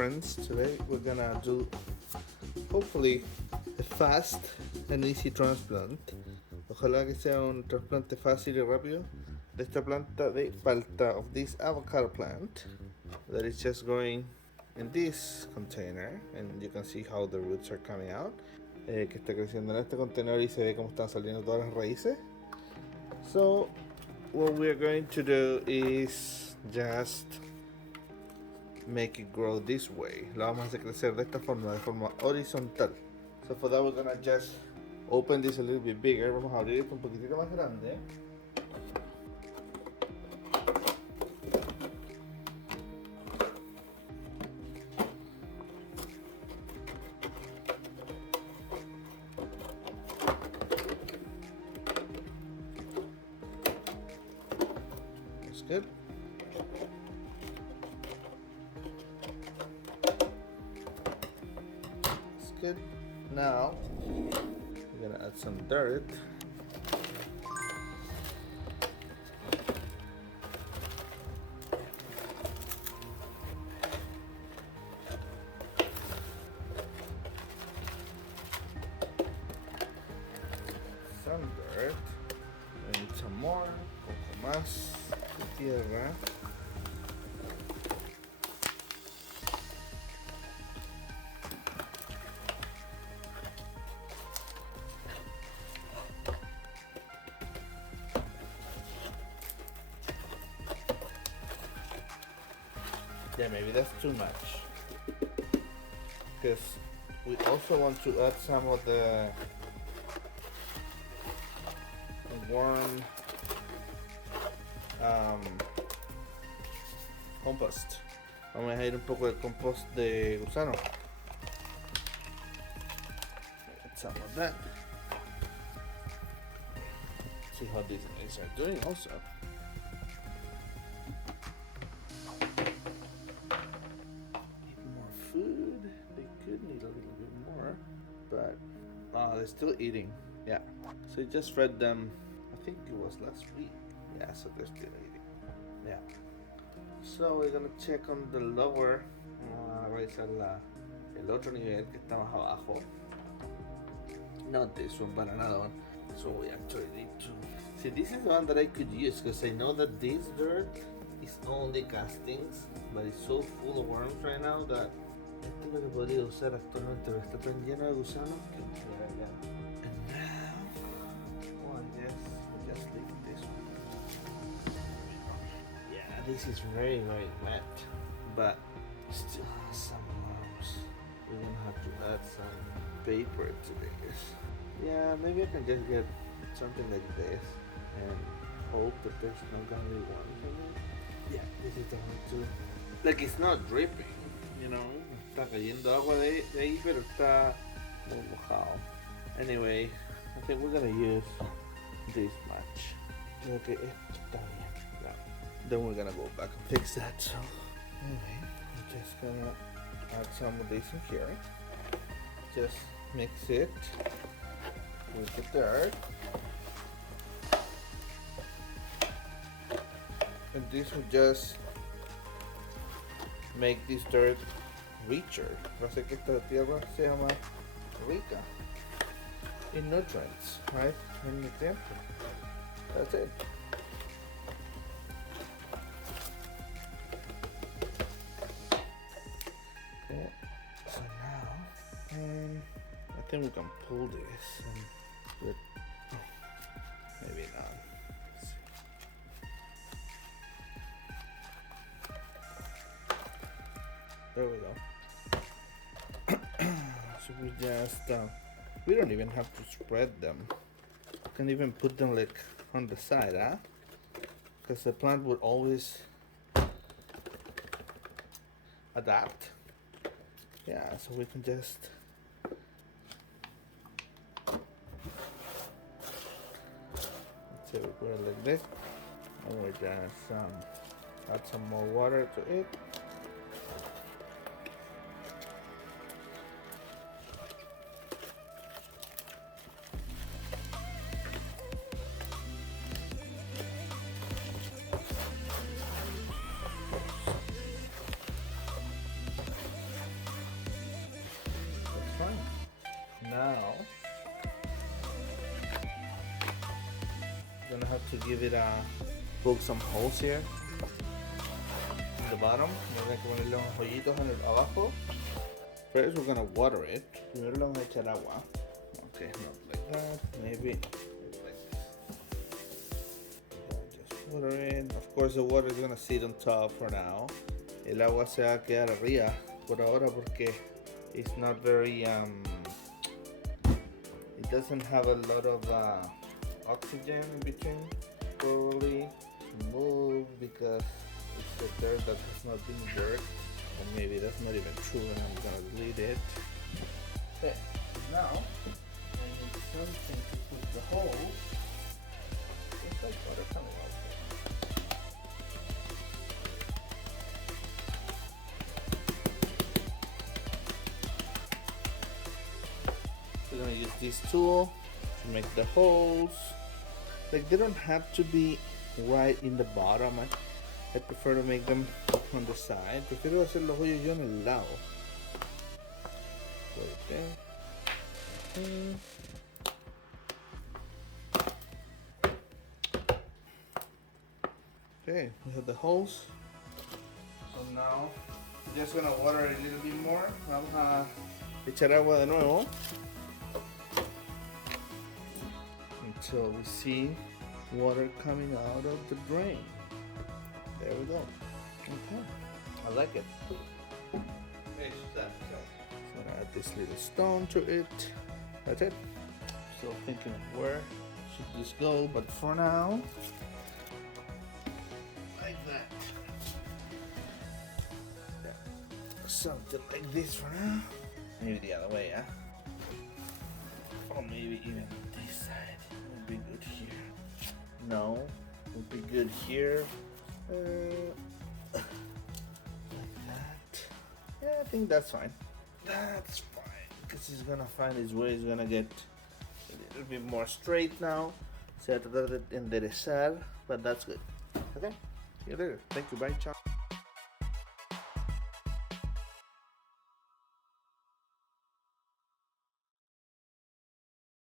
friends. Today we're gonna do hopefully a fast and easy transplant. Ojalá que sea un trasplante fácil y rápido de esta planta de palta, of this avocado plant that is just going in this container, and you can see how the roots are coming out, que está creciendo en este contenedor y se ve cómo están saliendo todas las raíces. So what we're going to do is just make it grow this way. Lo vamos a hacer crecer de esta forma, de forma horizontal. So for that we're gonna just open this a little bit bigger. Vamos a abrir esto un poquitito más grande. That's good. That's good. Now we're gonna add some dirt. Some dirt. We need some more. Un poco más de tierra. Yeah, maybe that's too much, because we also want to add some of the worm compost. Vamos a añadir un poco de compost de gusano. Add some of that. See how these guys are doing also. Food, they could need a little bit more, but they're still eating. Yeah, so I just fed them, I think it was last week. Yeah, so they're still eating. Yeah, so we're gonna check on the lower, revisar el otro nivel que está más abajo. Not this one, para nada one. So we actually need to see, this is the one that I could use, because I know that this dirt is only castings, but it's so full of worms right now that esto es lo que podría usar actualmente, pero está tan lleno de gusanos que and now, I guess we just leave this one. Yeah, this is very wet, but still has some worms. We're gonna have to add some paper to this. Yeah, maybe I can just get something like this and hope that there's not gonna be worms in it. Yeah, this is the one too. Like, it's not dripping, you know. Está cayendo agua de ahí, pero está muy mojado. Anyway, I think we're gonna use this much. Creo que esto está bien. Yeah. Then we're gonna go back and fix that. So anyway, I'm just gonna add some of this in here. Just mix it with the dirt. And this will just make this dirt richer. Va a hacer que esta tierra sea más rica in nutrients, right? En nutrientes. That's it. Okay. So now, I think we can pull this and with, maybe not. There we go. So we just, we don't even have to spread them. We can even put them like on the side, huh? Because the plant would always adapt. Yeah, so we can just let's say we put it like this, and we just add some more water to it. Now, gonna have to give it a poke some holes here in the bottom. Vamos a ponerle unos hoyitos en el abajo. First, we're gonna water it. Primero le vamos a echar agua. Okay, not like that. Maybe like this. Just water it. Of course, the water is gonna sit on top for now. El agua se va a quedar arriba por ahora porque it's not very it doesn't have a lot of oxygen in between. Probably move because it's a dirt that has not been worked, or maybe that's not even true and I'm gonna delete it. Okay, now I need something to put the hole. It's like water coming out. We're gonna use this tool to make the holes. Like, they don't have to be right in the bottom. I prefer to make them on the side. Prefiero hacer los hoyos yo en el lado. Right there. Okay, we have the holes. So now, we're just gonna water it a little bit more. Vamos a echar agua de nuevo. Until we see water coming out of the drain. There we go. Okay, I like it. Okay, so I'm gonna add this little stone to it. That's it. Still thinking of where should this go, but for now, like that. Yeah. Something like this for now. Maybe the other way, yeah? Or maybe even this side. Would be good here. No, would be good here. Like that. Yeah, I think that's fine. That's fine. Because he's gonna find his way. He's gonna get a little bit more straight now. Se va a tratar de enderezar, but that's good. Okay, see you later. Thank you. Bye, ciao.